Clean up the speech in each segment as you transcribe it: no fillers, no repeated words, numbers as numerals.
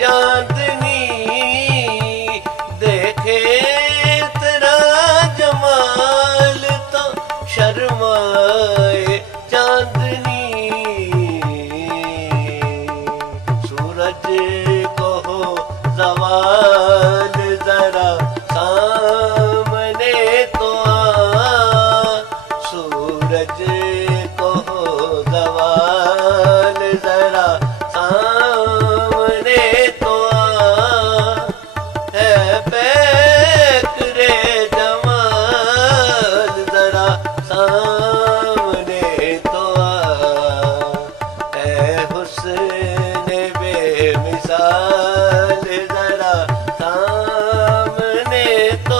चांदनी देखे तेरा जमाल तो शर्माए चांदनी। सूरज को हो ज़वाल जरा सामने तो आ, सूरज को हो ज़वाल जरा सामने तो आ, है पैकरे जमाल जरा सामने तो आ, है हुस्न बेमिसाल जरा सामने तो आ।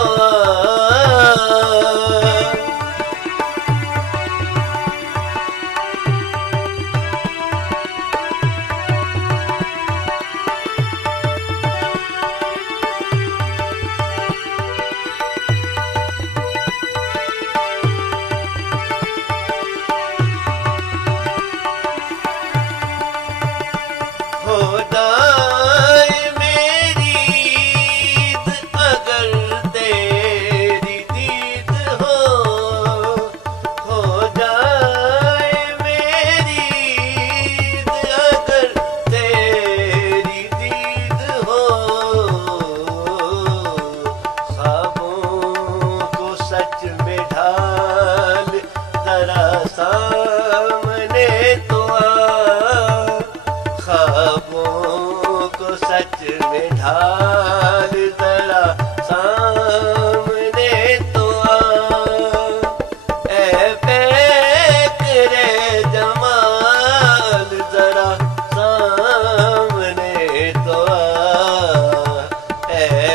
हो जाए मेरी ईद अगर तेरी दीद हो जाए मेरी ईद अगर तेरी दीद हो, ख्वाबों को सच में ढाल जरा सामने तो आ, ख्वाबों को सच में ढाल जरा सामने तो आ, ऐ पैकरे जमाल जरा सामने तो आ, ऐ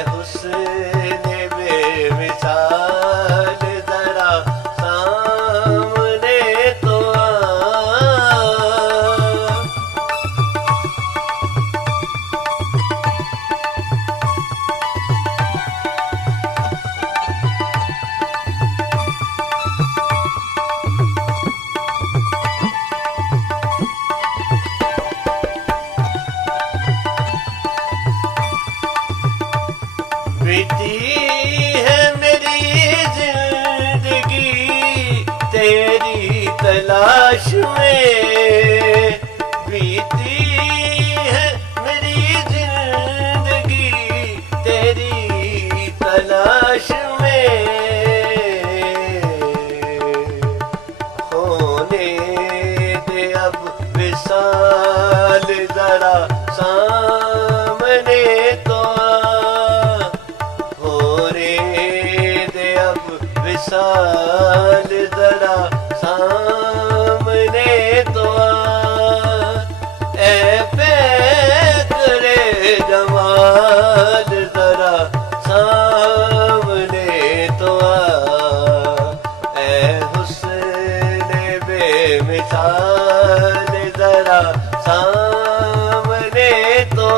हुस्न बेमिसाल जरा सामने तो आ। बीती है मेरी जिंदगी तेरी तलाश में, बीती है मेरी जिंदगी तेरी तलाश में, होने दे अब विसाल जरा सामने तो आ, विसाल जरा सामने तो आ, ऐ पैकरे जमाल जरा सामने तो आ, ऐ हुस्न बेमिसाल जरा सामने तो आ।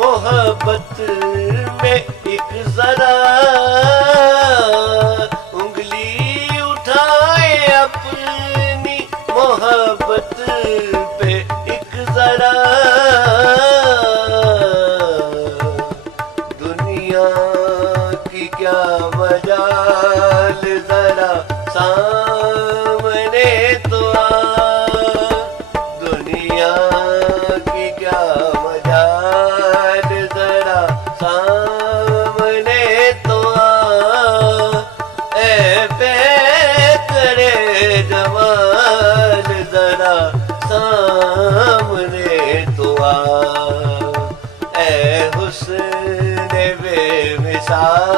मोहब्बत में एक जरा उंगली उठाए अपनी मोहब्बत पे एक जरा, दुनिया की क्या मजाल जरा सामने तो आ, दुनिया की क्या मजाल जरा सामने तो आ, ऐ पैकरे जमाल जरा सामने तो आ, ऐ हुस्न बेमिसाल